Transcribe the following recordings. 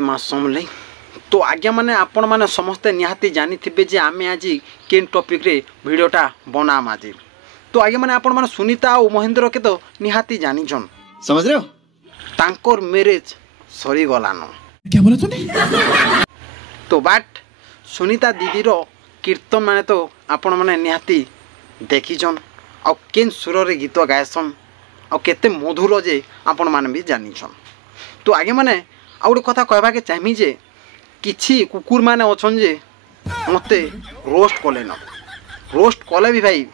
जय माँ समले। तो आज्ञा माने आपण माने समस्ते निहाती जानी थिबे जे आमे आज केन टॉपिक रे वीडियोटा बनाम आज। तो आज्ञा माने आपण माने सुनीता और महेंद्र के तो निहाती जानी छन, समझ रहे हो। तांकर मैरिज सरी गलानो। क्या बोला तूने? तो बाट सुनीता दीदी रो कीर्तन माने तो आपण माने निहाती देखी छन और केन सुर रे गीत गायसन और केते मधुर जे आपण माने भी जानी छन। तो आगे माने आ गोटे कथा कहबा के चाहमी जे किछि कुकुर माने अछन जे मते रोस्ट कले न, रोस्ट कले भी भाई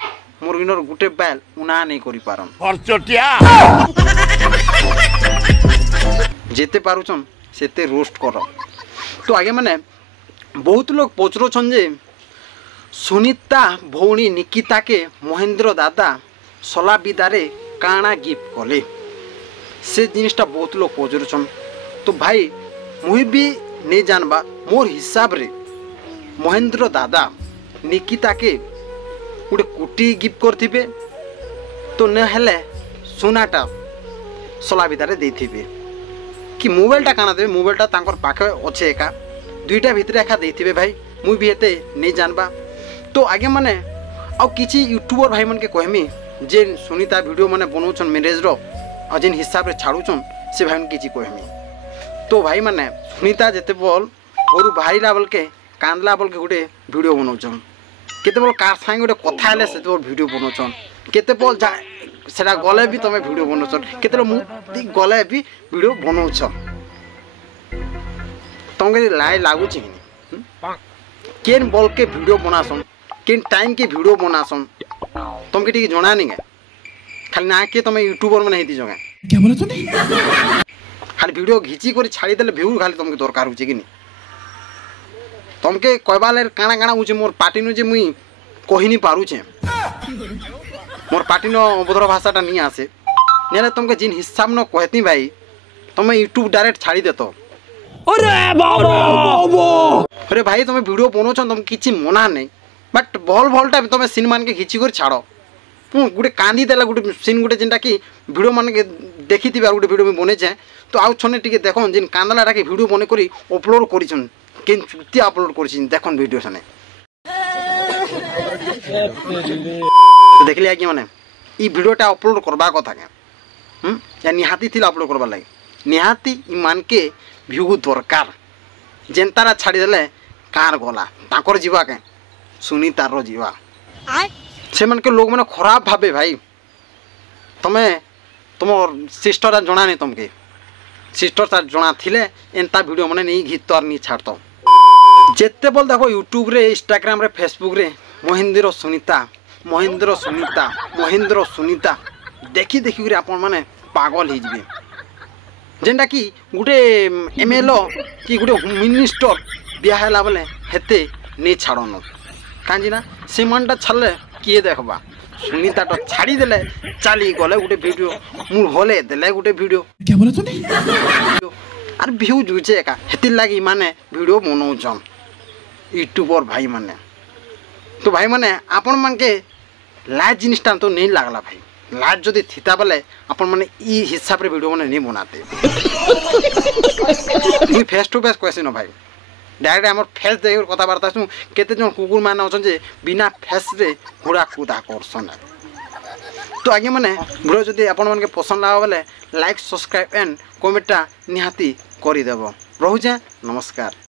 मोर इनर गुटे बैल उना नहीं करि पारन हरचटिया जेते पारुछन सेते रोस्ट कर। तो आगे माने बहुत लोग पचरो छन जे सुनीता भौणी निकिता के महेंद्र दादा सला विदारे काना गिफ्ट कले से जिनिसटा बहुत लोग पचरुछन। तो भाई मुई भी नहीं जानबा मोर हिसाब रे महेंद्र दादा निकिता के गोटे कुटी गिफ्ट करथिबे तो न हेले सोनाटा सला विदारे देथिबे कि मोबाइलटा काना देबे, मोबाइलटा तांकर पाखे अच्छे एका दुईटा भितरे एका देथिबे भाई मुई भी एते नहीं जानबा। तो आगे माने आ किछि यूट्यूबर भाई मन के कहमी जे सुनीता वीडियो माने बनाउछन मैरिज रो और जिन हिसाब रे छाड़ुछन से भाई मन किछि कहमी। तो भाई माने सुनीता जेते बोल और भाई ला बोल के कांदला बोल के गोटे वीडियो बनाउछन, केते बोल कार संग गोटे कथा हेले से बोल वीडियो बनाउछन, केते बोल जा सेटा गले भी तमे वीडियो बनाउछन, केते मु गले भी वीडियो बनाउछ। तंगे लाई लागु छी केन बोल के वीडियो बनासन केन टाइम के वीडियो बनासन तुमके ठीक जणा नहीं है, खाली ना के तमे यूट्यूबर माने हेती जगह। क्या बोला तूने? खाली वीडियो घिची कर छाड़ी देले व्यू खाली तुमके दरकार होचे कि नहीं, तुमके कहबाले काना काना होचे मोर पार्टी नु जे मुई कहि नहीं पारुचे, मोर पार्टी नो अभद्र भाषाटा नहीं आसे नेले तुमके जिन हिसाब न कहती भाई तमे यूट्यूब डायरेक्ट छाड़ी देतो। अरे बाबा अरे भाई तुम वीडियो बनाउछन तुम किछि मना नहीं बट भल भलटा तुम सीन मान के खिची कर छाड़ गोटे कांदी देला गोटे सीन गोटे जेनटा कि वीडियो मान के देखी थी गोटे वीडियो में बने जाए तो आउ छने टिके देखन जिन कांदलाटा के वीडियो बने करी अपलोड करिछन केन चुती अपलोड करिछन देखन वीडियो सने देखले आके माने ई वीडियोटा अपलोड करबा कथा के या निहाती थिला अपलोड करबा लागि निहाती ई मान के व्यू दरकार जेनतारा छाड़ी देले कार गला ताकर जीवा के सुनीता रो जीवा से मन के लोग मैंने खराब भावे भाई तमे तुम सिस्टर जना नहीं तुमके सिस्टर तार जना थिले एंता वीडियो मैंने नहीं गीत और नहीं छाड़त जेते बोल देखो यूट्यूब रे इंस्टाग्राम रे फेसबुक रे महेंद्र सुनीता देखी देखी आपण माने पागल हो जिवे जेनटा कि गोटे एमएलए कि गोटे मिनिस्टर बिया हैला बोले हेते नहीं छाड़न कांजी ना से मनटा छाड़ले किए देखबा सुनीता तो छाड़ी देले चली गले गोटे वीडियो मुर होले देले गोटे वीडियो। क्या बोला तूने? आर व्यू जुचे का हेति लागी माने वीडियो बनाउछन यूट्यूबर भाई माने। तो भाई माने आपण मान के लाज जिनिसटा तो नहीं लागला भाई, लाज जदि थिता बेले आपण माने ई हिसाब रे वीडियो माने नहीं बनाते मुई फेस टू फेस कहसी न भाई डायरेक्ट आम फेस देख कथबार्ता सुन केते जन कुकुर मान अच्छा जे बिना फेस रे घोड़ा कूदा करसन। तो आगे माने वीडियो जदि आपण मन के पसंद लगा बेले लाइक सब्सक्राइब एंड कमेंटा निहाती करि देबो। रहू जे नमस्कार।